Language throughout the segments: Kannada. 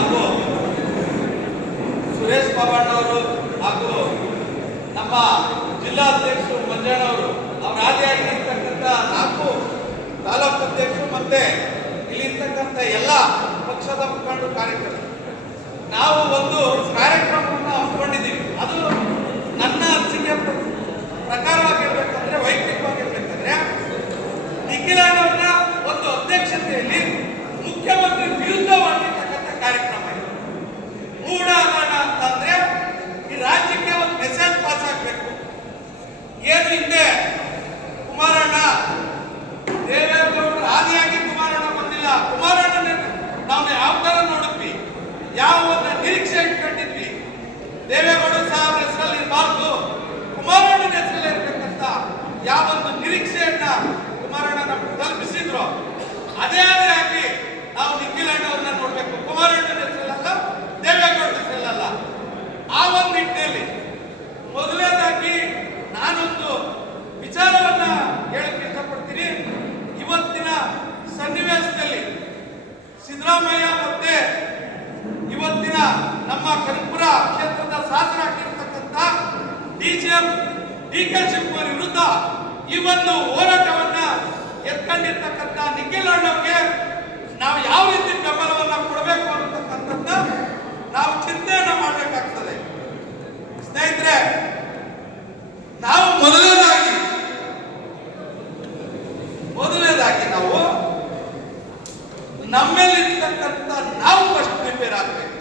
ಹಾಗೂ ಸುರೇಶ್ ಬಾಬಣ್ಣವರು ಹಾಗೂ ನಮ್ಮ ಜಿಲ್ಲಾಧ್ಯಕ್ಷರು ಮಂಜಣ್ಣವರು ಅವರ ಆದಿಯಾಗಿರ್ತಕ್ಕಂಥ 4 ತಾಲೂಕು ಅಧ್ಯಕ್ಷರು ಮತ್ತೆ ಇಲ್ಲಿರ್ತಕ್ಕಂಥ ಎಲ್ಲ ಪಕ್ಷದ ಮುಖಂಡರು ಕಾರ್ಯಕರ್ತರು ನಾವು ಒಂದು ಕಾರ್ಯಕ್ರಮವನ್ನು ಹಮ್ಮಿಕೊಂಡಿದ್ದೀವಿ. ಅದು ನನ್ನ ಅನಿಸಿಕೆ ಪ್ರಕಾರವಾಗಿ ಇರಬೇಕಂದ್ರೆ, ವೈಯಕ್ತಿಕವಾಗಿರ್ಬೇಕಂದ್ರೆ, ನಿಖಿಲಣ್ಣವ್ರನ್ನ ಒಂದು ಅಧ್ಯಕ್ಷತೆಯಲ್ಲಿ ಮುಖ್ಯಮಂತ್ರಿ ವಿರುದ್ಧವಾಗಿರ್ತಕ್ಕಂಥ ಕಾರ್ಯಕ್ರಮ ಇದೆ. ಮೂಢ ಹಗರಣ ಅಂತಂದ್ರೆ ಈ ರಾಜ್ಯಕ್ಕೆ ಒಂದು ಮೆಸೇಜ್ ಪಾಸ್ ಆಗಬೇಕು. ಏನು ಹಿಂದೆ ಕುಮಾರಣ್ಣ ದೇವೇಗೌಡರು ಆದಿಯಾಗಿ ಕುಮಾರಣ್ಣ ಬಂದಿಲ್ಲ. ಕುಮಾರಣ್ಣನ ನಾವು ಯಾವ ತರ ನೋಡಿದ್ವಿ, ಯಾವ ಒಂದು ನಿರೀಕ್ಷೆ ಇಟ್ಕೊಂಡಿದ್ವಿ, ದೇವೇಗೌಡ ಸಾಹೇಬ್ರ ಹೆಸರಲ್ಲಿ ಇರಬಾರ್ದು, ಕುಮಾರಣ್ಣನ ಹೆಸರಲ್ಲಿ ಇರ್ಬೇಕಂತ ಯಾವ ಒಂದು ನಿರೀಕ್ಷೆಯನ್ನ ಕುಮಾರಣ್ಣ ನಮ್ಗೆ ಕಲ್ಪಿಸಿದ್ರು, ಅದೇ ಆಗಿ ನಾವು ನಿಖಿಲಣ್ಣವ್ರನ್ನ ನೋಡ್ಬೇಕು. ಕುಮಾರಣ್ಣನ ಹೆಸರಲ್ಲ, ದೇವೇಗೌಡ ಹೆಸರಲ್ಲ. ಆ ಒಂದು ನಿಟ್ಟಿನಲ್ಲಿ ಮೊದಲನೇದಾಗಿ ನಾನೊಂದು ವಿಚಾರವನ್ನ ಹೇಳಕ್ಕೆ ಇಷ್ಟಪಡ್ತೀನಿ. ಇವತ್ತಿನ ಸನ್ನಿವೇಶದಲ್ಲಿ ಸಿದ್ದರಾಮಯ್ಯ ಮತ್ತೆ ಇವತ್ತಿನ ನಮ್ಮ ಕನಕಪುರ ಕ್ಷೇತ್ರದ ಶಾಸಕರಾಗಿರ್ತಕ್ಕಂಥ ಡಿ.ಕೆ. ಶಿವಕುಮಾರ್ ವಿರುದ್ಧ ಈ ಒಂದು ಹೋರಾಟವನ್ನ ಎತ್ಕೊಂಡಿರ್ತಕ್ಕಂಥ ನಿಖಿಲಣ್ಣವ್ರಿಗೆ ನಾವು ಯಾವ ರೀತಿ ಬೆಂಬಲವನ್ನ ಕೊಡಬೇಕು ಅನ್ನತಕ್ಕಂಥದ್ದು ನಾವು ಚಿಂತೆಯನ್ನ ಮಾಡಬೇಕಾಗ್ತದೆ. ಸ್ನೇಹಿತರೆ, ನಾವು ಮೊದಲನೇದಾಗಿ ನಾವು ನಮ್ಮಲ್ಲಿರ್ತಕ್ಕಂಥ ನಾವು ಫಸ್ಟ್ ಪ್ರಿಪೇರ್ ಆಗ್ಬೇಕು.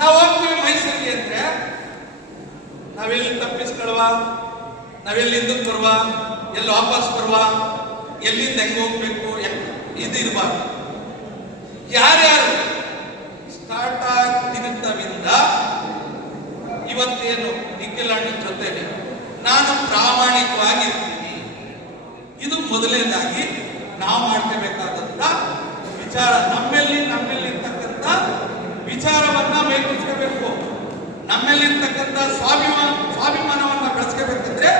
ನಾವು ಹೋಗ್ತೀವಿ ಮೈಸೂರಿಗೆ ಅಂದ್ರೆ ನಾವೆಲ್ಲಿ ತಪ್ಪಿಸ್ಕೊಳ್ವ, ನಾವೆಲ್ಲಿ ಹಿಂದಕ್ಕೆ ಬರುವ, ಎಲ್ಲಿ ವಾಪಸ್ ಬರುವ, ಎಲ್ಲಿಂದ ಹೆಂಗೆ ಹೋಗ್ಬೇಕು, ಇದು ಇರಬಾರ್ದು. ಯಾರ್ಯಾರು ಸ್ಟಾರ್ಟ್ ಆಗಿದ್ದರಿಂದ ಇವತ್ತೇನು ನಿಖಿಲಣ್ಣನ ಜೊತೆಲಿ ನಾನು ಪ್ರಾಮಾಣಿಕವಾಗಿರ್ತೀನಿ, ಇದು ಮೊದಲನೇದಾಗಿ ನಾವು ಮಾಡ್ಕೋಬೇಕಾದಂತ ವಿಚಾರ. ನಮ್ಮಲ್ಲಿರ್ತಕ್ಕಂಥ ವಿಚಾರವನ್ನ ಮೇಲ್ಕೊಳ್ಬೇಕು. ನಮ್ಮಲ್ಲಿರ್ತಕ್ಕಂಥ ಸ್ವಾಭಿಮಾನವನ್ನ ಬೆಳೆಸ್ಕೋಬೇಕಂದ್ರೆ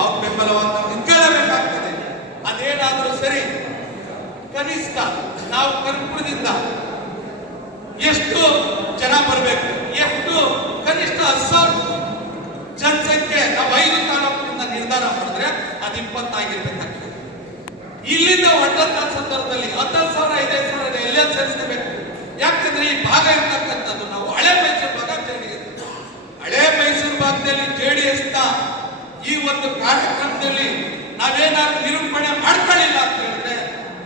ಅವ್ರ ಬೆಂಬಲವನ್ನು ನಿಂತ್ಕೊಳ್ಳಬೇಕಾಗ್ತದೆ. ಅದೇನಾದ್ರೂ ಸರಿ, ಕನಿಷ್ಠ ನಾವು ಕನಕಪುರದಿಂದ ಎಷ್ಟು ಜನ ಬರಬೇಕು, ಎಷ್ಟು ಕನಿಷ್ಠ 10,000 ಜನಸಂಖ್ಯೆ ನಾವು 5 ತಾಲೂಕಿನಿಂದ ನಿರ್ಧಾರ ಮಾಡಿದ್ರೆ ಅದು 20 ಆಗಿರ್ಬೇಕಾಗ್ತದೆ. ಇಲ್ಲಿಂದ ಒಟ್ಟಂತ ಸಂದರ್ಭದಲ್ಲಿ 10,000 5,000 ಎಲ್ಲೇ ಸೇರಿಸಬೇಕು. ಯಾಕಂದ್ರೆ ಈ ಭಾಗ ಇರ್ತಕ್ಕಂಥದ್ದು ನಾವು ಹಳೆ ಮೈಸೂರು ಭಾಗ, ಹಳೆ ಮೈಸೂರು ಭಾಗದಲ್ಲಿ JDS ನ ಈ ಒಂದು ಕಾರ್ಯಕ್ರಮದಲ್ಲಿ ನಾವೇನಾದ್ರೂ ನಿರೂಪಣೆ ಮಾಡ್ಕೊಳ್ಳಿಲ್ಲ ಅಂತ ಹೇಳಿದ್ರೆ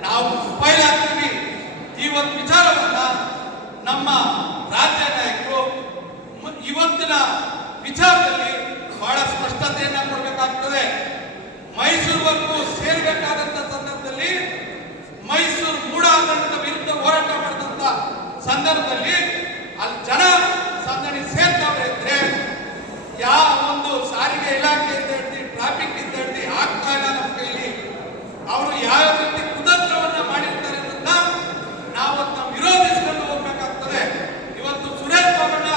ನಾವು ಸ್ಪೈಲ್ ಆಗ್ತೀವಿ. ಈ ಒಂದು ವಿಚಾರವನ್ನ ನಮ್ಮ ರಾಜ್ಯ ನಾಯಕರು ಇವತ್ತಿನ ವಿಚಾರದಲ್ಲಿ ಬಹಳ ಸ್ಪಷ್ಟತೆಯನ್ನ ಕೊಡಬೇಕಾಗ್ತದೆ. ಮೈಸೂರುವರೆಗೂ ಸೇರ್ಬೇಕಾದಂತ ಸಂದರ್ಭದಲ್ಲಿ, ಮೈಸೂರು ಮೂಢ ಹಗರಣದ ವಿರುದ್ಧ ಹೋರಾಟ ಮಾಡಿದಂತ ಸಂದರ್ಭದಲ್ಲಿ ಅಲ್ಲಿ ಜನ ಸಂದಣಿ ಸೇರ್ತಾವ್ರೆ ಇದ್ರೆ ಯಾವ ಒಂದು ಸಾರಿಗೆ ಇಲಾಖೆಯಿಂದ ಹಿಡಿದು ಟ್ರಾಫಿಕ್ ಇಂದ ಹಿಡಿದು ಆಗ್ತಾ ಇಲ್ಲ ನಮ್ಮ ಕೈಲಿ. ಅವರು ಯಾವ ರೀತಿ ಕುತಂತ್ರವನ್ನ ಮಾಡಿರ್ತಾರೆ ಅನ್ನೋದನ್ನ ನಾವು ವಿರೋಧಿಸಿಕೊಂಡು ಹೋಗ್ಬೇಕಾಗ್ತದೆ. ಇವತ್ತು ಸುರೇಶ್ ಬಾಬಣ್ಣ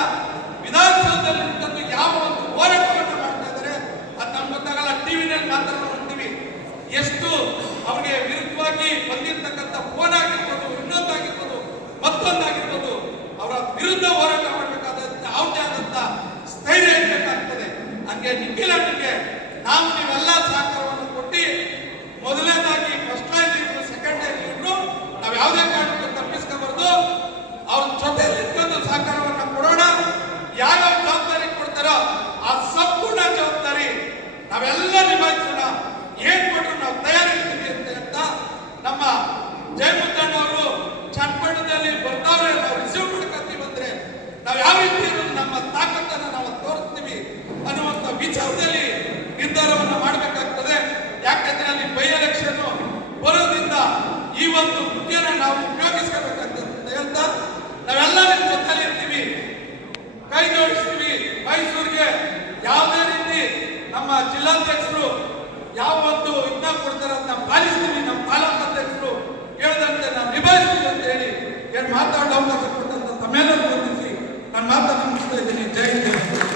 ವಿಧಾನಸೌಧದಲ್ಲಿ ತಂದು ಯಾವ ಒಂದು ಹೋರಾಟವನ್ನು ಮಾಡ್ತಾ ಇದ್ದಾರೆ ಅದು ನಮ್ಗೆ ಗೊತ್ತಾಗಲ್ಲ. ಟಿವಿನಲ್ಲಿ ಮಾತ್ರ ನೋಡ್ತೀವಿ. ಎಷ್ಟು ಅವ್ರಿಗೆ ವಿರುದ್ಧವಾಗಿ ಬಂದಿರತಕ್ಕಂಥ ಫೋನ್ ಆಗಿರ್ಬೋದು, ಇನ್ನೊಂದಾಗಿರ್ಬೋದು, ಮತ್ತೊಂದಾಗಿರ್ಬೋದು, ಅವರ ವಿರುದ್ಧ ಹೋರಾಟ ಮಾಡಬೇಕಾದಂತ ಯಾವುದೇ ಆದಂತ ಸ್ಥೈರ್ಯ ಇರಬೇಕಾಗ್ತದೆ. ಹಂಗೆ ನಿಖಿಲಣ್ಣಗೆ ನಾವು ನೀವೆಲ್ಲ ಸಹಕಾರವನ್ನು ಕೊಟ್ಟು ಮೊದಲನೇದಾಗಿ ಫಸ್ಟ್ ಲೈನ್ ಲೀಡ್ರು, ಸೆಕೆಂಡ್ ಲೈನ್ ಲೀಡ್ರು ನಾವು ಯಾವುದೇ ಕಾರಣಕ್ಕೂ ತಪ್ಪಿಸ್ಕೋಬಾರ್ದು. ಅವ್ರ ಜೊತೆ ನಿಂತ್ಕೊಂಡು ಸಹಕಾರವನ್ನು ಕೊಡೋಣ. ಯಾವ್ಯಾವ ಜವಾಬ್ದಾರಿ ಕೊಡ್ತಾರೋ ಆ ಸಂಪೂರ್ಣ ಜವಾಬ್ದಾರಿ ನಾವೆಲ್ಲ ನಿಭಾಯಿಸೋಣ. ಏನ್ ಕೊಟ್ಟರು ನಾವು ತಯಾರಿರ್ತೀವಿ ಅಂತ ನಮ್ಮ ಜಯಮುದ್ದಣ್ಣ ಅವರು ಚನ್ನಪಟ್ಟಣದಲ್ಲಿ ಬರ್ತಾವ್ರೆ, ನಾವು ರಿಸೀವ್ ಮಾಡ್ಕೊತೀವಿ ಅಂದ್ರೆ ನಾವು ಯಾವ ರೀತಿ ನಮ್ಮ ತಾಕತ್ತನ್ನು ನಾವು ತೋರಿಸ್ತೀವಿ ಅನ್ನುವಂಥ ವಿಚಾರದಲ್ಲಿ ನಿರ್ಧಾರವನ್ನು ಮಾಡಬೇಕಾಗ್ತದೆ. ಯಾಕಂದ್ರೆ ಅಲ್ಲಿ ಬೈ ಎಲೆಕ್ಷನ್ ಬರೋದ್ರಿಂದ ಈ ಒಂದು ಮುಖ್ಯನ ನಾವು ಉಪಯೋಗಿಸ್ಕೋಬೇಕಾಗ್ತದೆ ಅಂತ ಹೇಳ್ತಾ ನಾವೆಲ್ಲ ನಿಮ್ಮ ಜೊತೆಲಿ ಇರ್ತೀವಿ, ಕೈ ಜೋಡಿಸ್ತೀವಿ. ಮೈಸೂರಿಗೆ ಯಾವುದೇ ರೀತಿ ನಮ್ಮ ಜಿಲ್ಲಾಧ್ಯಕ್ಷರು ಯಾವ ಒಂದು ಇದನ್ನ ಕೊಡ್ತಾರೆ ಅಂತ ಪಾಲಿಸ್ತೀವಿ. ನಮ್ಮ ತಾಲೂಕು ಅಧ್ಯಕ್ಷರು ಹೇಳಿದಂತೆ ನಾವು ನಿಭಾಯಿಸ್ತೀವಿ ಅಂತ ಹೇಳಿ ಮಾತಾಡೋ ಅವಕಾಶ ಕೊಟ್ಟಂತ ತಮ್ಮೆಲ್ಲರೂ ಬಂದಿಸಿ ನಾನು ಮಾತನ್ನು ಮುಗಿಸ್ತಾ ಇದ್ದೀನಿ. ಜೈ ಹಿಂದ್.